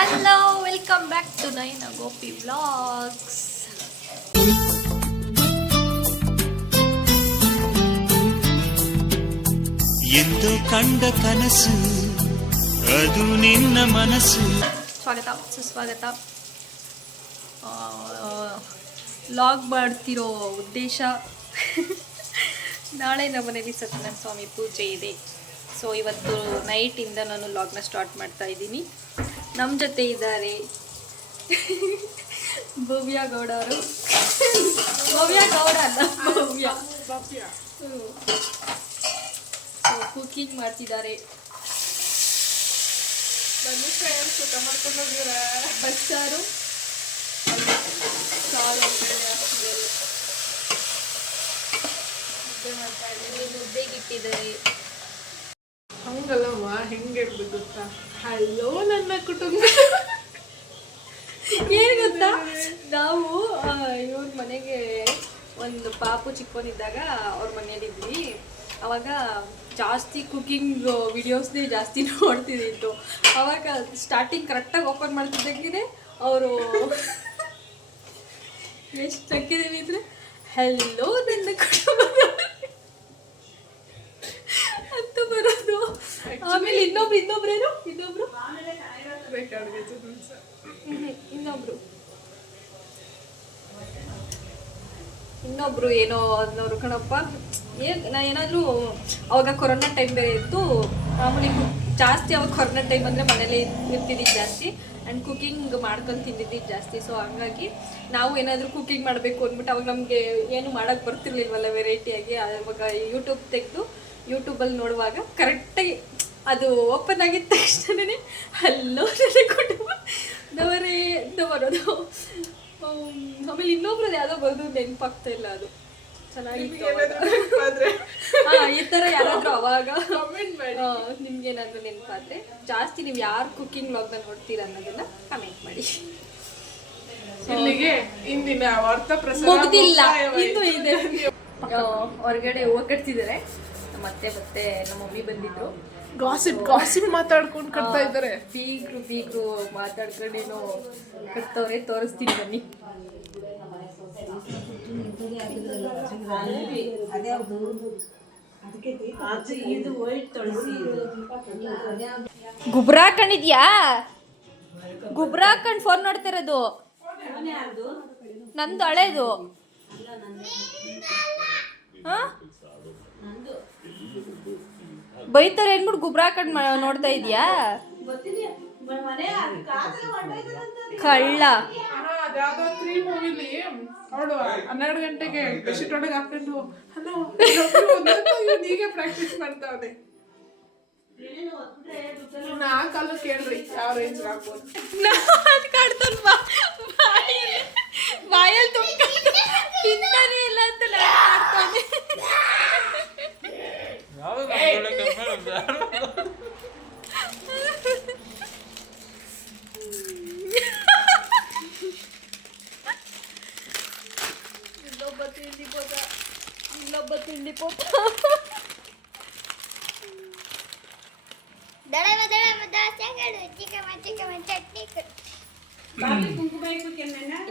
Hello, welcome back to Naina Gopi vlogs. ಎಂದು ಕಂಡ ಕನಸು ಅದು ನಿನ್ನ ಮನಸ್ಸು. ಸ್ವಾಗತ ಸುಸ್ವಾಗತ. ವ್ಲಾಗ್ ಮಾಡ್ತಿರೋ ಉದ್ದೇಶ, ನಾಳೆ ನಮ್ಮ ಮನೇಲಿ ಸತ್ಯನಾರಾಯಣ ಸ್ವಾಮಿ ಪೂಜೆ ಇದೆ. ಸೊ ಇವತ್ತು ನೈಟಿಂದ ನಾನು ವ್ಲಾಗ್ನ ಸ್ಟಾರ್ಟ್ ಮಾಡ್ತಾ ಇದ್ದೀನಿ. ನಮ್ಮ ಜೊತೆ ಇದ್ದಾರೆ ಭವ್ಯ ಗೌಡ ಅವರು. ಭವ್ಯ ಗೌಡ ಅಲ್ಲ, ಭವ್ಯ. ಕುಕಿಂಗ್ ಮಾಡ್ತಿದ್ದಾರೆ. ಬಸ್ಸಾರು ಸಾರು ಮುದ್ದೆಗೆ ಇಟ್ಟಿದ್ದಾರೆ. ಹಂಗಲ್ಲಮ್ಮ, ಹೆಂಗಿರ್ಬೇಕು ಗೊತ್ತಾ? ಹಲೋ ನನ್ನ ಕುಟುಂಬ. ಏನು ಗೊತ್ತಾ, ನಾವು ಇವ್ರ ಮನೆಗೆ ಒಂದು ಪಾಪು ಚಿಕ್ಕವನಿದ್ದಾಗ ಅವ್ರ ಮನೆಯಲ್ಲಿದ್ವಿ. ಅವಾಗ ಜಾಸ್ತಿ ಕುಕಿಂಗ್ ವಿಡಿಯೋಸ್ನೇ ಜಾಸ್ತಿ ನೋಡ್ತಿದ್ದಿತ್ತು. ಅವಾಗ ಸ್ಟಾರ್ಟಿಂಗ್ ಕರೆಕ್ಟಾಗಿ ಓಪನ್ ಮಾಡ್ತಿದ್ದಾಗಿದೆ ಅವರು ಎಷ್ಟು ನಕ್ಕಿದ್ದೀವಿ ಅಂದರೆ ಹಲೋ ನನ್ನ ಕುಟುಂಬ ಅಂತ ಬರೋದು. ಆಮೇಲೆ ಇನ್ನೊಬ್ರೇನು ಇನ್ನೊಬ್ರು ಏನೋ ಅದನ್ನವ್ರು ಕಣಪ್ಪ. ನಾ ಏನಾದರೂ ಅವಾಗ ಕೊರೋನಾ ಟೈಮ್ ಬೇರೆ ಇತ್ತು. ಮಾಮೂಲಿ ಜಾಸ್ತಿ ಅವಾಗ ಕೊರೋನಾ ಟೈಮ್ ಅಂದರೆ ಮನೇಲಿ ಇರ್ತಿದ್ದಿದ್ದು ಜಾಸ್ತಿ ಆ್ಯಂಡ್ ಕುಕಿಂಗ್ ಮಾಡ್ಕೊಂಡು ತಿಂದಿದ್ದು ಜಾಸ್ತಿ. ಸೊ ಹಂಗಾಗಿ ನಾವು ಏನಾದರೂ ಕುಕಿಂಗ್ ಮಾಡಬೇಕು ಅಂದ್ಬಿಟ್ಟು ಅವಾಗ ನಮಗೆ ಏನು ಮಾಡೋಕ್ಕೆ ಬರ್ತಿರ್ಲಿಲ್ವಲ್ಲ ವೆರೈಟಿಯಾಗಿ. ಅವಾಗ ಯೂಟ್ಯೂಬ್ ತೆಗೆದು ಯೂಟ್ಯೂಬಲ್ಲಿ ನೋಡುವಾಗ ಕರೆಕ್ಟಾಗಿ ಅದು ಓಪನ್ ಆಗಿದ್ದ ತಕ್ಷಣವೇ ಹಲೋ ನನ್ನ ಕುಟುಂಬ ನವರೇ ಅಂತ ಬರೋದು. ಆಮೇಲೆ ಇನ್ನೊಬ್ರದ್ದು ಯಾವುದೋ ಬರೋದು ನೆನಪಾಗ್ತಾ ಇಲ್ಲ. ಅದು ಚೆನ್ನಾಗಿತ್ತು. ಈ ಥರ ಯಾರಾದರೂ ಅವಾಗ ನಿಮ್ಗೇನಾದರೂ ನೆನಪಾದರೆ ಜಾಸ್ತಿ ನೀವು ಯಾರು ಕುಕಿಂಗ್ ವ್ಲಾಗ್ನ ನೋಡ್ತೀರಾ ಅನ್ನೋದನ್ನ ಕಮೆಂಟ್ ಮಾಡಿ. ಇಂದಿನ ವಾರ್ತಾ ಪ್ರಸಾರ ಮುಗ್ದಿಲ್ಲ, ಇನ್ನೂ ಇದೆ. ಹೊರಗಡೆ ಹೂವು ಕಟ್ತಿದ್ದಾರೆ. ನಮ್ಮ ಅತ್ತೆ ಮತ್ತೆ ನಮ್ಮ ಮಮ್ಮಿ ಬಂದಿದ್ರು. ಗಾಸಿಪ್ ಮಾತಾಡ್ಕೊಂಡು ಕಟ್ತಾ ಇದ್ದಾರೆ. ಬೀಗ್ರು ಮಾತಾಡ್ಕೊಂಡೇನೋ ಕಟ್ತವ್ರೆ. ತೋರಿಸ್ತೀನಿ ಬನ್ನಿ. ಗುಬ್ರ ಹಾಕೊಂಡಿದ್ಯಾ? ಗುಬ್ರ ಹಾಕೊಂಡು ಫೋನ್ ನೋಡ್ತಿರೋದು ನಂದು ಹಳೇದು. ಬೈತಾರೆ ಏನ್ಬಿಟ್ಟು ಗುಬ್ರ ಹಾಕೊಂಡು ನೋಡ್ತಾ ಇದೀಯಾ? ಕಳ್ಳ. ಅದ್ಯಾವುದೋ 3 ಮೂವಿಲಿ ಅವಳು 12 ಗಂಟೆಗೆ ಬೆಡ್ಶೀಟ್ ಒಳಗೆ ಹಾಕೊಂಡು ಹಲೋ ಹೀಗೆ ಪ್ರಾಕ್ಟೀಸ್ ಮಾಡ್ತಾವೆ. ಆ ಕಾಲ ಕೇಳ್ರಿ ಯಾವ ರೇಂಜ್ ಆಗ್ಬೋದು. ಬಾಯಲ್ಲಿ ತುಂಬ್ಕೊಂಡು ತಿಂತಾನೆ ಇಲ್ಲ ಅಂತ ಮಾಡ್ತಾನೆ. ಇಲ್ಲೊಬ್ಬ ತಿಂಡಿ ಪೋತ.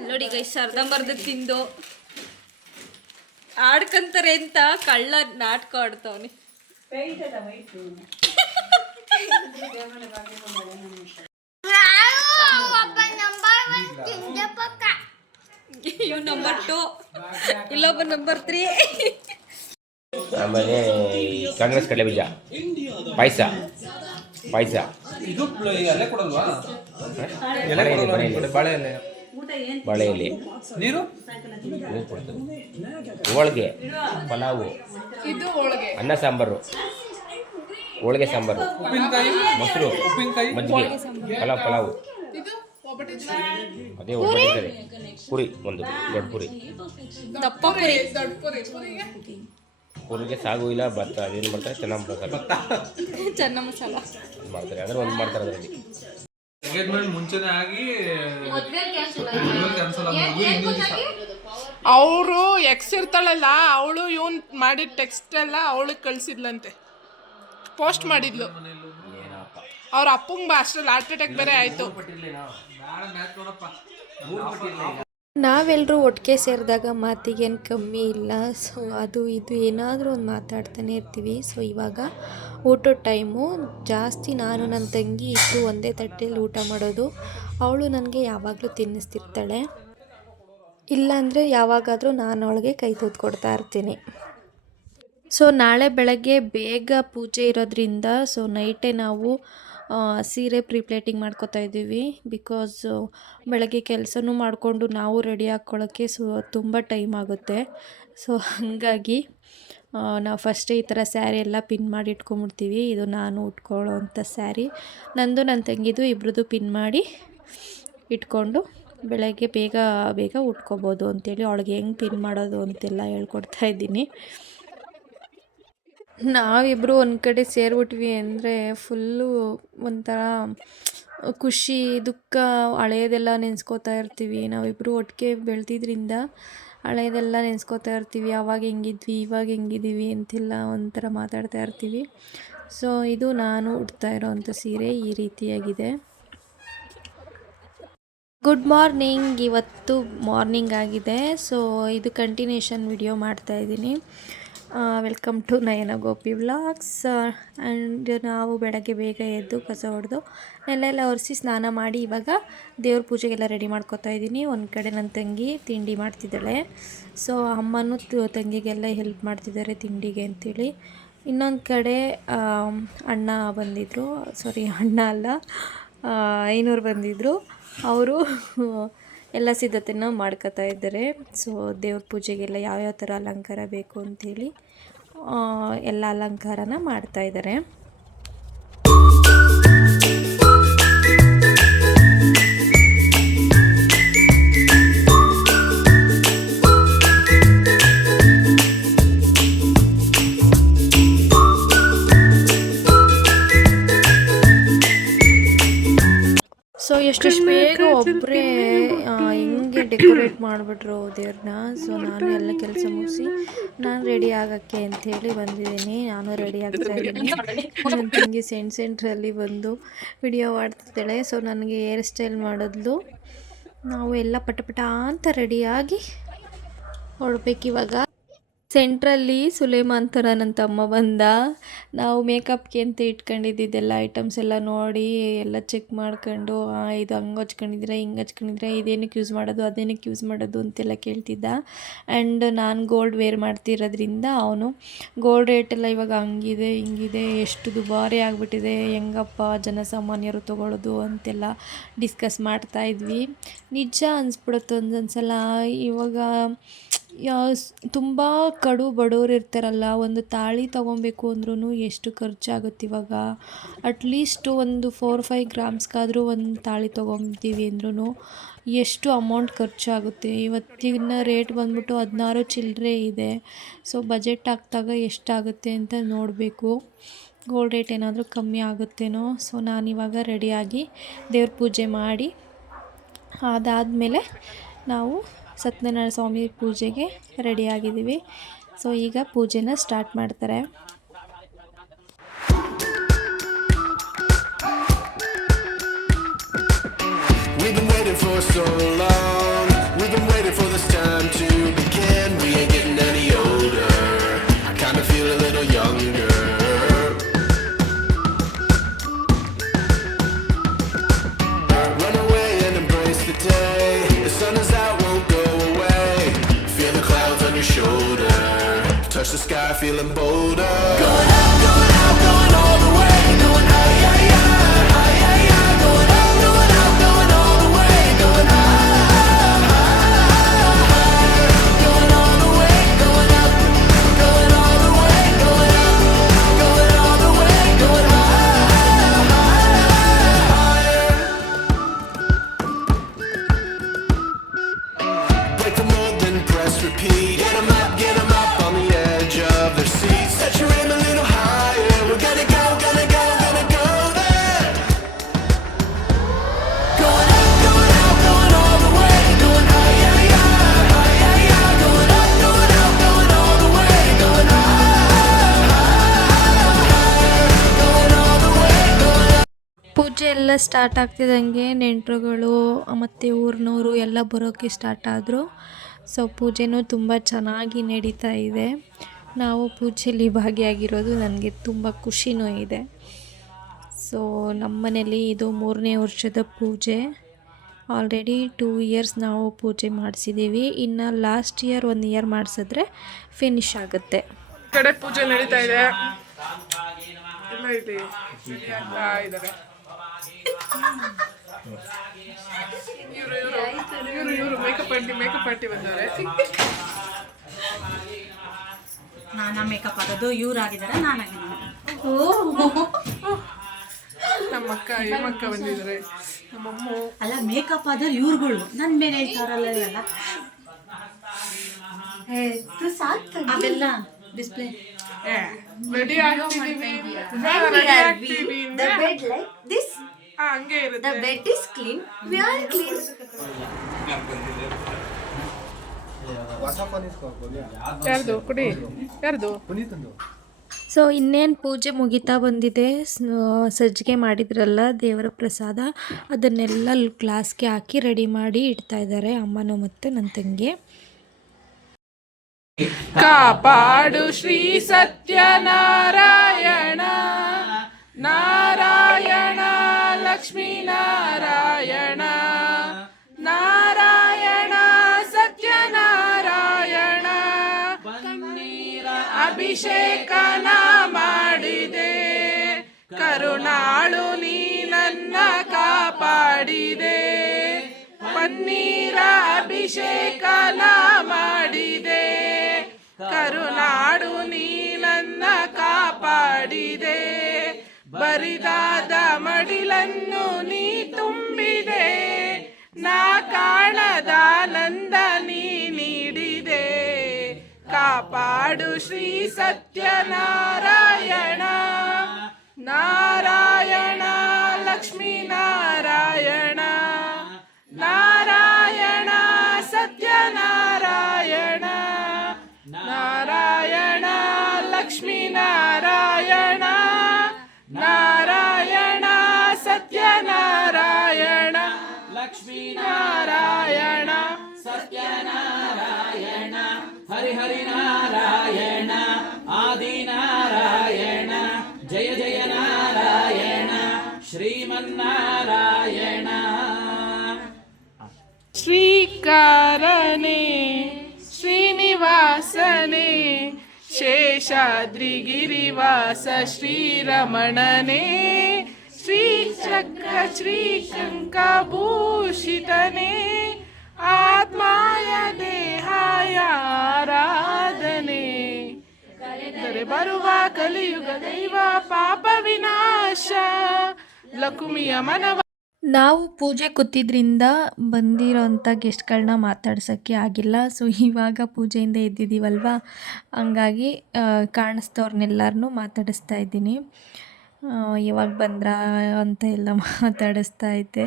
ನೋಡಿ ಗೈಸ್, ಅರ್ಧಂಬರ್ಧ ತಿಂದು ಆಡ್ಕಂತಾರೆ ಅಂತ ಕಳ್ಳ ನಾಟಕ ಆಡ್ತವನಿ. ಇವ್ ನಂಬರ್ 2, ಇಲ್ಲೊಬ್ಬ ನಂಬರ್ 3. ಆಮೇಲೆ ಕಾಂಗ್ರೆಸ್ ಕಡಲೆ ಬೀಜ ಪಾಯಸ ಬಾಳೆಯಲ್ಲಿ ನೀರು ಹೋಳಿಗೆ, ಪಲಾವು, ಅನ್ನ ಸಾಂಬಾರು, ಹೋಳಿಗೆ ಸಾಂಬಾರು, ಮೊಸರು, ಮಜ್ಜಿಗೆ, ಪಲಾವು, ಅದೇ ಒಬ್ಬಟ್ಟಿದ್ದಾರೆ. ಪುರಿ, ಒಂದು ದೊಡ್ಡ ಪುರಿ, ದಪ್ಪ ಪುರಿ. ಪುರಿಗೆ ಸಾಗು ಇಲ್ಲ ಭತ್ತ, ಅದೇನು ಮಾಡ್ತಾರೆ ಚೆನ್ನ ಮಸಾಲ ಮಾಡ್ತಾರೆ. ಅಂದರೆ ಒಂದು ಮಾಡ್ತಾರೆ ಅದರಲ್ಲಿ. ಅವರು ಎಕ್ಸ್ ಇರ್ತಾಳಲ್ಲ, ಅವಳು ಇವನ್ ಮಾಡಿದ ಟೆಕ್ಸ್ಟ್ ಎಲ್ಲ ಅವಳಿಗೆ ಕಳ್ಸಿದ್ಲಂತೆ, ಪೋಸ್ಟ್ ಮಾಡಿದ್ಲು. ಅವ್ರ ಅಪ್ಪಂಗೆ ಅಷ್ಟರಲ್ಲಿ ಹಾರ್ಟ್ ಅಟ್ಯಾಕ್ ಬೇರೆ ಆಯಿತು. ನಾವೆಲ್ಲರೂ ಒಟ್ಟಿಗೆ ಸೇರಿದಾಗ ಮಾತಿಗೇನು ಕಮ್ಮಿ ಇಲ್ಲ. ಸೊ ಅದು ಇದು ಏನಾದರೂ ಒಂದು ಮಾತಾಡ್ತಾನೆ ಇರ್ತೀವಿ. ಸೊ ಇವಾಗ ಊಟದ ಟೈಮು. ಜಾಸ್ತಿ ನಾನು ನನ್ನ ತಂಗಿ ಇದ್ದು ಒಂದೇ ತಟ್ಟೆಯಲ್ಲಿ ಊಟ ಮಾಡೋದು. ಅವಳು ನನಗೆ ಯಾವಾಗಲೂ ತಿನ್ನಿಸ್ತಿರ್ತಾಳೆ, ಇಲ್ಲಾಂದರೆ ಯಾವಾಗಾದರೂ ನಾನು ಅವಳಿಗೆ ಕೈ ತೂತು ಕೊಡ್ತಾ ಇರ್ತೀನಿ. ಸೊ ನಾಳೆ ಬೆಳಗ್ಗೆ ಬೇಗ ಪೂಜೆ ಇರೋದ್ರಿಂದ ಸೊ ನೈಟೇ ನಾವು ಸೀರೆ ಪ್ರಿಪ್ಲೇಟಿಂಗ್ ಮಾಡ್ಕೋತಾ ಇದ್ದೀವಿ. ಬಿಕಾಸ್ ಬೆಳಗ್ಗೆ ಕೆಲಸನೂ ಮಾಡಿಕೊಂಡು ನಾವು ರೆಡಿ ಹಾಕ್ಕೊಳ್ಳೋಕ್ಕೆ ತುಂಬ ಟೈಮ್ ಆಗುತ್ತೆ. ಸೊ ಹಾಗಾಗಿ ನಾವು ಫಸ್ಟೇ ಈ ಥರ ಸ್ಯಾರಿ ಎಲ್ಲ ಪಿನ್ ಮಾಡಿ ಇಟ್ಕೊಂಬಿಡ್ತೀವಿ. ಇದು ನಾನು ಉಟ್ಕೊಳ್ಳೋ ಅಂಥ ಸ್ಯಾರಿ, ನಂದು ನನ್ನ ತಂಗಿದು ಇಬ್ರದ್ದು ಪಿನ್ ಮಾಡಿ ಇಟ್ಕೊಂಡು ಬೆಳಗ್ಗೆ ಬೇಗ ಬೇಗ ಉಟ್ಕೋಬೋದು ಅಂತೇಳಿ ಅವಳಿಗೆ ಹೆಂಗೆ ಪಿನ್ ಮಾಡೋದು ಅಂತೆಲ್ಲ ಹೇಳ್ಕೊಡ್ತಾ ಇದ್ದೀನಿ. ನಾವಿಬ್ಬರು ಒಂದು ಕಡೆ ಸೇರಿಬಿಟ್ವಿ ಅಂದರೆ ಫುಲ್ಲು ಒಂಥರ ಖುಷಿ ದುಃಖ ಹಳೆಯದೆಲ್ಲ ನೆನೆಸ್ಕೋತಾ ಇರ್ತೀವಿ. ನಾವಿಬ್ಬರು ಒಟ್ಟಿಗೆ ಬೆಳೆದಿದ್ರಿಂದ ಹಳೆಯದೆಲ್ಲ ನೆನೆಸ್ಕೋತಾ ಇರ್ತೀವಿ. ಆವಾಗ ಹೆಂಗಿದ್ವಿ ಇವಾಗ ಹೆಂಗಿದ್ದೀವಿ ಅಂತೆಲ್ಲ ಒಂಥರ ಮಾತಾಡ್ತಾ ಇರ್ತೀವಿ. ಸೊ ಇದು ನಾನು ಉಡ್ತಾ ಇರೋವಂಥ ಸೀರೆ ಈ ರೀತಿಯಾಗಿದೆ. Good morning. ಇವತ್ತು ಮಾರ್ನಿಂಗ್ ಆಗಿದೆ. ಸೊ ಇದು ಕಂಟಿನ್ಯೂಷನ್ ವಿಡಿಯೋ ಮಾಡ್ತಾಯಿದ್ದೀನಿ. Welcome to Nayana Gopi vlogs. And ನಾವು ಬೆಳಗ್ಗೆ ಬೇಗ ಎದ್ದು ಕಸ ಹೊಡೆದು ನೆಲ್ಲೆಲ್ಲ ಒರೆಸಿ ಸ್ನಾನ ಮಾಡಿ ಇವಾಗ ದೇವ್ರ ಪೂಜೆಗೆಲ್ಲ ರೆಡಿ ಮಾಡ್ಕೊತಾ ಇದ್ದೀನಿ. ಒಂದು ಕಡೆ ನನ್ನ ತಂಗಿ ತಿಂಡಿ ಮಾಡ್ತಿದ್ದಾಳೆ. ಸೊ ಅಮ್ಮನೂ ತಂಗಿಗೆಲ್ಲ ಹೆಲ್ಪ್ ಮಾಡ್ತಿದ್ದಾರೆ ತಿಂಡಿಗೆ ಅಂಥೇಳಿ. ಇನ್ನೊಂದು ಕಡೆ ಅಣ್ಣ ಬಂದಿದ್ದರು, ಸಾರಿ ಅಣ್ಣ ಅಲ್ಲ ಐನೂರು ಬಂದಿದ್ದರು. ಅವರು ಎಲ್ಲ ಸಿದ್ಧತೆನ ಮಾಡ್ಕೋತಾ ಇದ್ದಾರೆ. ಸೊ ದೇವ್ರ ಪೂಜೆಗೆಲ್ಲ ಯಾವ್ಯಾವ ಥರ ಅಲಂಕಾರ ಬೇಕು ಅಂಥೇಳಿ ಎಲ್ಲ ಅಲಂಕಾರನ ಮಾಡ್ತಾಯಿದ್ದಾರೆ. ಸೊ ಎಷ್ಟೆಷ್ಟು ಬೇಗ ಒಬ್ಬರೇ ಹಿಂಗೆ ಡೆಕೋರೇಟ್ ಮಾಡಿಬಿಟ್ರು ದೇವ್ರನ್ನ. ಸೊ ನಾನು ಎಲ್ಲ ಕೆಲಸ ಮುಗಿಸಿ ನಾನು ರೆಡಿ ಆಗೋಕ್ಕೆ ಅಂಥೇಳಿ ಬಂದಿದ್ದೀನಿ. ನಾನು ರೆಡಿ ಆಗ್ತಾ ಇದ್ದೀನಿ. ನನ್ನ ತಂಗಿ ಸೆಂಟ್ರಲ್ಲಿ ಬಂದು ವಿಡಿಯೋ ಮಾಡ್ತಿದ್ದಾಳೆ. ಸೊ ನನಗೆ ಹೇರ್ ಸ್ಟೈಲ್ ಮಾಡಿದ್ಲು. ನಾವು ಎಲ್ಲ ಪಟ ಅಂತ ರೆಡಿಯಾಗಿ ಹೊರಡ್ಬೇಕಿವಾಗ. ಸೆಂಟ್ರಲ್ಲಿ ಸುಲೇಮಾನ್ ಥರ ನನ್ನ ತಮ್ಮ ಬಂದ. ನಾವು ಮೇಕಪ್ಗೆ ಅಂತ ಇಟ್ಕೊಂಡಿದ್ದೆಲ್ಲ ಐಟಮ್ಸ್ ಎಲ್ಲ ನೋಡಿ ಎಲ್ಲ ಚೆಕ್ ಮಾಡ್ಕೊಂಡು ಇದು ಹಂಗೆ ಹಚ್ಕೊಂಡಿದ್ರೆ ಹಿಂಗೆ ಹಚ್ಕೊಂಡಿದ್ರೆ ಇದೇನಕ್ಕೆ ಯೂಸ್ ಮಾಡೋದು ಅದೇನಕ್ಕೆ ಯೂಸ್ ಮಾಡೋದು ಅಂತೆಲ್ಲ ಕೇಳ್ತಿದ್ದ. ಆ್ಯಂಡ್ ನಾನು ಗೋಲ್ಡ್ ವೇರ್ ಮಾಡ್ತಿರೋದ್ರಿಂದ ಅವನು ಗೋಲ್ಡ್ ರೇಟೆಲ್ಲ ಇವಾಗ ಹಂಗಿದೆ ಹಿಂಗಿದೆ, ಎಷ್ಟು ದುಬಾರಿ ಆಗಿಬಿಟ್ಟಿದೆ, ಹೆಂಗಪ್ಪ ಜನಸಾಮಾನ್ಯರು ತೊಗೊಳ್ಳೋದು ಅಂತೆಲ್ಲ ಡಿಸ್ಕಸ್ ಮಾಡ್ತಾಯಿದ್ವಿ. ನಿಜ ಅನಿಸ್ಬಿಡುತ್ತೆ ಒಂದೊಂದ್ಸಲ. ಇವಾಗ ತುಂಬ ಕಡು ಬಡವ್ರು ಇರ್ತಾರಲ್ಲ, ಒಂದು ತಾಳಿ ತೊಗೊಬೇಕು ಅಂದ್ರೂ ಎಷ್ಟು ಖರ್ಚಾಗುತ್ತೆ. ಇವಾಗ ಅಟ್ಲೀಸ್ಟು ಒಂದು 4-5 ಗ್ರಾಮ್ಸ್ಗಾದರೂ ಒಂದು ತಾಳಿ ತೊಗೊತೀವಿ ಅಂದ್ರೂ ಎಷ್ಟು ಅಮೌಂಟ್ ಖರ್ಚಾಗುತ್ತೆ. ಇವತ್ತಿನ ರೇಟ್ ಬಂದ್ಬಿಟ್ಟು 16 ಚಿಲ್ಲರೆ ಇದೆ. ಸೊ ಬಜೆಟ್ ಹಾಕಿದಾಗ ಎಷ್ಟಾಗುತ್ತೆ ಅಂತ ನೋಡಬೇಕು. ಗೋಲ್ಡ್ ರೇಟ್ ಏನಾದರೂ ಕಮ್ಮಿ ಆಗುತ್ತೇನೋ. ಸೊ ನಾನಿವಾಗ ರೆಡಿಯಾಗಿ ದೇವ್ರ ಪೂಜೆ ಮಾಡಿ ಅದಾದಮೇಲೆ ನಾವು ಸತ್ಯನಾರಾಯಣ ಸ್ವಾಮಿ ಪೂಜೆಗೆ ರೆಡಿಯಾಗಿದ್ದೀವಿ. ಸೊ ಈಗ ಪೂಜೆನ ಸ್ಟಾರ್ಟ್ ಮಾಡ್ತಾರೆ. We've been waiting for so long. We've been waiting for this time to begin. We ain't getting any older. I kinda feel a little younger. Run away and embrace the day. The sun is out, won't go away. Feel the clouds on your shoulder. Touch the sky, feeling bolder. Going out, going out, going all the way. Going high, high, high, high, high, high. Going out, going out, going all the way. Going high, high, high. Going all the way, going up. Going all the way, going up. Going all the way, going high, high, higher. Break the mold, then press repeat. Get 'em up on the edge of their seats. Set your aim a little ಎಲ್ಲ start ಆಗ್ತಿದ್ದಂಗೆ ನೆಂಟರುಗಳು ಮತ್ತು ಊರಿನವರು ಎಲ್ಲ ಬರೋಕ್ಕೆ start ಆದರು. So ಪೂಜೆನೂ ತುಂಬ ಚೆನ್ನಾಗಿ ನಡೀತಾ ಇದೆ. ನಾವು ಪೂಜೆಯಲ್ಲಿ ಭಾಗಿಯಾಗಿರೋದು ನನಗೆ ತುಂಬ ಖುಷಿನೂ ಇದೆ. ಸೊ ನಮ್ಮ ಮನೇಲಿ ಇದು 3ನೇ ವರ್ಷದ ಪೂಜೆ. ಆಲ್ರೆಡಿ 2 ಇಯರ್ಸ್ ನಾವು ಪೂಜೆ ಮಾಡಿಸಿದ್ದೀವಿ. ಇನ್ನು ಲಾಸ್ಟ್ ಇಯರ್ 1 ಇಯರ್ ಮಾಡಿಸಿದ್ರೆ ಫಿನಿಶ್ ಆಗುತ್ತೆ. ಈ ಕಡೆ ಪೂಜೆ ನಡೀತಾ ಇದೆ. ಎಲ್ಲ ಇಲ್ಲಿ ರೆಡಿ ಆಗ್ತಾ ಇದ್ದಾರೆ. ಇವರು ಮೇಕಪ್ ಆಂಟಿ ಬಂದವ್ರೆ. ನಾನು ಮೇಕಪ್ ಆಗೋದು ಇವ್ರು ಆಗಿದ್ದಾರೆ, ನಾನಾಗಿದ್ದೀನಿ. ನಮ್ಮ ಅಕ್ಕ ಬಂದಿದ್ದಾರೆ. ನಮ್ಮಮ್ಮ ಅಲ್ಲ ಮೇಕಪ್ ಆದ್ರೆ ಇವ್ರುಗಳು ನನ್ನ ಮೇಲೆ ಹೇಳ್ತಾರಲ್ಲ ಇವೆಲ್ಲ ಅವೆಲ್ಲ ಡಿಸ್ಪ್ಲೇ ರೆಡಿ ಆಗ್ತಿದೀವಿ. ಹಂಗೆ ಇರುತ್ತೆ. ಯಾರ್ದು ಕುಡಿ ಯಾರ್ದು? ಸೊ ಇನ್ನೇನು ಪೂಜೆ ಮುಗಿತಾ ಬಂದಿದೆ. ಸಜ್ಜಿಗೆ ಮಾಡಿದ್ರಲ್ಲ ದೇವರ ಪ್ರಸಾದ, ಅದನ್ನೆಲ್ಲ ಗ್ಲಾಸ್ಗೆ ಹಾಕಿ ರೆಡಿ ಮಾಡಿ ಇಡ್ತಾ ಇದ್ದಾರೆ ಅಮ್ಮನೂ ಮತ್ತು ನನ್ನ ತಂಗಿ. ಕಾಪಾಡು ಶ್ರೀ ಸತ್ಯನಾರಾಯಣ ನಾರಾಯಣ ಲಕ್ಷ್ಮೀ ನಾರಾಯಣ ನಾರಾಯಣ ಸತ್ಯನಾರಾಯಣ ಅಭಿಷೇಕನ ಮಾಡಿದೆ ಕರುಣಾಳು ನೀ ನನ್ನ ಕಾಪಾಡಿದೆ ಪನ್ನೀರ ಅಭಿಷೇಕನ ಮಾಡಿದೆ ಕರುಣಾಡು ನೀ ನನ್ನ ಕಾಪಾಡಿದೆ ಬರಿದಾದ ಮಡಿಲನ್ನು ನೀ ತುಂಬಿದೆ ನಾ ಕಾಣದಾನಂದ ನೀ ನೀಡಿದೆ ಕಾಪಾಡು ಶ್ರೀ ಸತ್ಯನಾರಾಯಣ ನಾರಾಯಣ ಲಕ್ಷ್ಮೀ ನಾರಾಯಣ ನಾರಾಯಣ ಸತ್ಯನಾರಾಯಣ ನಾರಾಯಣ ಲಕ್ಷ್ಮೀ ನಾರಾಯಣ ನಾರಾಯಣ ಸತ್ಯನಾರಾಯಣ ಲಕ್ಷ್ಮೀ ನಾರಾಯಣ ಸತ್ಯನಾರಾಯಣ ಹರಿ ನಾರಾಯಣ ಆದಿನಾರಾಯಣ ಜಯ ಜಯ ನಾರಾಯಣ ಶ್ರೀಮನ್ನಾರಾಯಣ ಶ್ರೀಕಾರನೇ ಶ್ರೀನಿವಾಸನೇ ಶೇಷಾದ್ರಿಗಿರಿವಾಸ ಶ್ರೀರಮಣನೇ ಶ್ರೀಚಕ್ರ ಶ್ರೀಶಂಕಭೂಷಿತನೇ ಆತ್ಮಾಯ ದೇಹಾಯ ಆರಾಧನೆ ದರೆ ಬರುವ ಕಲಿಯುಗ ದೈವ ಪಾಪ ವಿನಾಶ ಲಕುಮಿಯ ಮನವ. ನಾವು ಪೂಜೆ ಕೂತಿದ್ರಿಂದ ಬಂದಿರೋಂಥ ಗೆಸ್ಟ್ಗಳನ್ನ ಮಾತಾಡ್ಸೋಕ್ಕೆ ಆಗಿಲ್ಲ. ಸೊ ಇವಾಗ ಪೂಜೆಯಿಂದ ಎದ್ದಿದ್ದೀವಲ್ವ, ಹಂಗಾಗಿ ಕಾಣಿಸ್ತವ್ರನ್ನೆಲ್ಲರನ್ನೂ ಮಾತಾಡಿಸ್ತಾ ಇದ್ದೀನಿ. ಯಾವಾಗ ಬಂದ್ರ ಅಂತ ಎಲ್ಲ ಮಾತಾಡಿಸ್ತಾ ಇದ್ದೆ.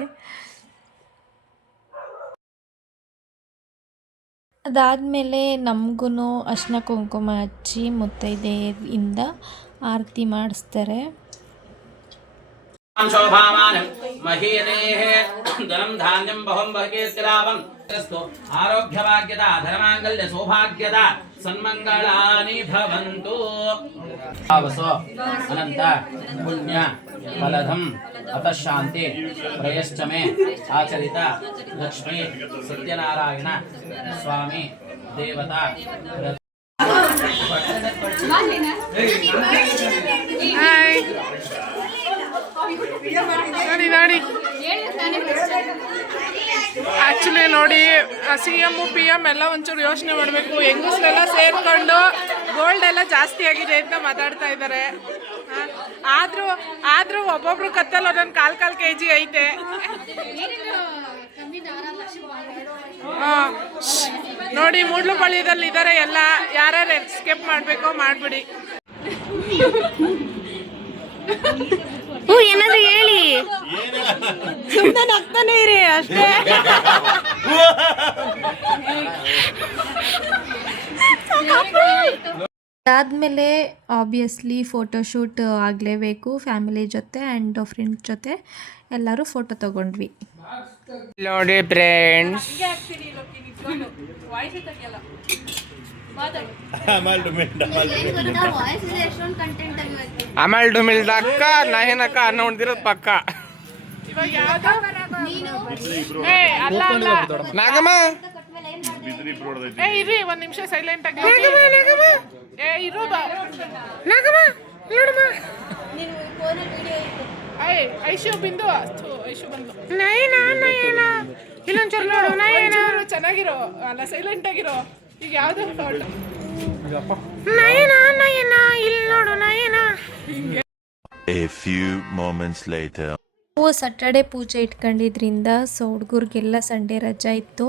ಅದಾದಮೇಲೆ ನಮಗೂ ಅರ್ಶಿನ ಕುಂಕುಮ ಹಚ್ಚಿ ಮುತ್ತೈದೆಯಿಂದ ಆರತಿ ಮಾಡಿಸ್ತಾರೆ. ಶೋಭಾಮಾನಂ ಮಹೀಯನೇಃ ಧನಂ ಧಾನ್ಯಂ ಬಹುಂ ಬಹುಕೀರ್ತಿಲಾಭಂ ಆರೋಗ್ಯಭಾಗ್ಯದ ಧರ್ಮಾಂಗಲ್ಯ ಸೌಭಾಗ್ಯದ ಸನ್ಮಂಗಳಾನಿ ಭವಂತು. ಭಾವಸೋ ಅನಂತ ಪುಣ್ಯ ಫಲಧಂ ಅತಃ ಶಾಂತಿ ಪ್ರಯಶ್ಚ ಮೇ ಆಚರಿತ ಲಕ್ಷ್ಮೀ ಸತ್ಯನಾರಾಯಣ ಸ್ವಾಮಿ ದೇವತಾ ನೋಡಿ ಆಕ್ಚುಲಿ ನೋಡಿ CM PM ಎಲ್ಲ ಒಂಚೂರು ಯೋಚನೆ ಮಾಡಬೇಕು. ಹೆಂಗಸ್ರೆಲ್ಲ ಸೇರ್ಕೊಂಡು ಗೋಲ್ಡ್ ಎಲ್ಲ ಜಾಸ್ತಿ ಆಗಿದೆ ಅಂತ ಮಾತಾಡ್ತಾ ಇದ್ದಾರೆ. ಆದ್ರೂ ಒಬ್ಬೊಬ್ರು ಕತ್ತಲ್ಲಿ ಒಂದೊಂದು ಕಾಲ್ kg ಐತೆ. ನೋಡಿ ಮೂಡ್ಲುಪಾಳ್ಯದಲ್ಲಿ ಇದ್ದಾರೆ ಎಲ್ಲ. ಯಾರ್ಯಾರು ಎಸ್ಕೇಪ್ ಮಾಡಬೇಕೋ ಮಾಡಿಬಿಡಿ. ಏನಾದರೂ ಹೇಳಿ, ಸುಮ್ಮನೆ ನಗ್ತಾನೆ ಇರಿ ಅಷ್ಟೇ. ಅದಾದಮೇಲೆ ಆಬ್ವಿಯಸ್ಲಿ ಫೋಟೋಶೂಟ್ ಆಗಲೇಬೇಕು ಫ್ಯಾಮಿಲಿ ಜೊತೆ ಆ್ಯಂಡ್ ಫ್ರೆಂಡ್ಸ್ ಜೊತೆ ಎಲ್ಲರೂ ಫೋಟೋ ತೊಗೊಂಡ್ವಿ. ನೋಡಿ ಫ್ರೆಂಡ್ಸ್, ಅಮಲ್ ಡುಮಿಲ್ ಅಕ್ಕ ನಯನಕ್ಕ ಅನ್ನ ಹೊಂದಿರೋದು ಪಕ್ಕ. ಇವಾಗ ಯಾವ್ದು ಏ ಅಲ್ಲ ಅಲ್ಲ ನಾಗಮ್ಮ ಏ ಇರಿ ಒಂದ್ ನಿಮಿಷ ಸೈಲೆಂಟ್ ಆಗಿ ಏ ಇರು ಏಯ್ ಐಶು ಬಿಂದು ಐಶು ಬಂದು ಇಲ್ಲೊಂಚೂರು ನೋಡು ಚೆನ್ನಾಗಿರೋ ಅಲ್ಲ ಸೈಲೆಂಟ್ ಆಗಿರೋ. ಈಗ ಯಾವ್ದು A few moments later. ನಾವು ಸ್ಯಾಟರ್ಡೆ ಪೂಜೆ ಇಟ್ಕೊಂಡಿದ್ರಿಂದ ಸೊ ಹುಡುಗರಿಗೆಲ್ಲ ಸಂಡೇ ರಜಾ ಇತ್ತು.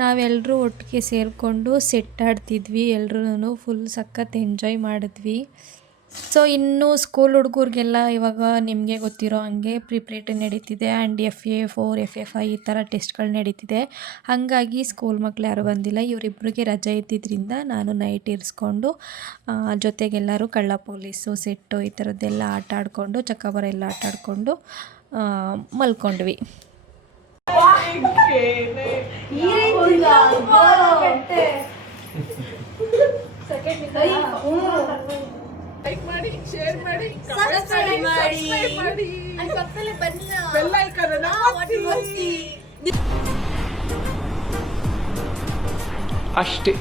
ನಾವೆಲ್ಲರೂ ಒಟ್ಟಿಗೆ ಸೇರಿಕೊಂಡು ಸೆಟ್ ಆಡ್ತಿದ್ವಿ. ಎಲ್ಲರೂ ಫುಲ್ ಸಖತ್ ಎಂಜಾಯ್ ಮಾಡಿದ್ವಿ. ಸೊ ಇನ್ನು ಸ್ಕೂಲ್ ಹುಡುಗರಿಗೆಲ್ಲ ಇವಾಗ ನಿಮಗೆ ಗೊತ್ತಿರೋ ಹಾಗೆ ಪ್ರಿಪ್ರೇಟರಿ ನಡೀತಿದೆ ಆ್ಯಂಡ್ FA4 FA5 ಈ ಥರ ಟೆಸ್ಟ್ಗಳು ನಡೀತಿದೆ. ಹಾಗಾಗಿ ಸ್ಕೂಲ್ ಮಕ್ಕಳು ಯಾರೂ ಬಂದಿಲ್ಲ. ಇವರಿಬ್ಬರಿಗೆ ರಜೆ ಇದ್ದಿದ್ದರಿಂದ ನಾನು ನೈಟ್ ಇರಿಸ್ಕೊಂಡು ಜೊತೆಗೆಲ್ಲರೂ ಕಳ್ಳ ಪೊಲೀಸು ಸೆಟ್ಟು ಈ ಥರದ್ದೆಲ್ಲ ಆಟ ಆಡಿಕೊಂಡು ಚಕ್ಕಬರ ಎಲ್ಲ ಆಟ ಆಡಿಕೊಂಡು ಮಲ್ಕೊಂಡ್ವಿ. ಲೈಕ್ ಮಾಡಿ, ಶೇರ್ ಮಾಡಿ, ಸಬ್ಸ್ಕ್ರೈಬ್ ಮಾಡಿ ಬೆಲ್ ಐಕಾನ್ ಅನ್ನು ಒತ್ತಿ. ಅಷ್ಟೇ.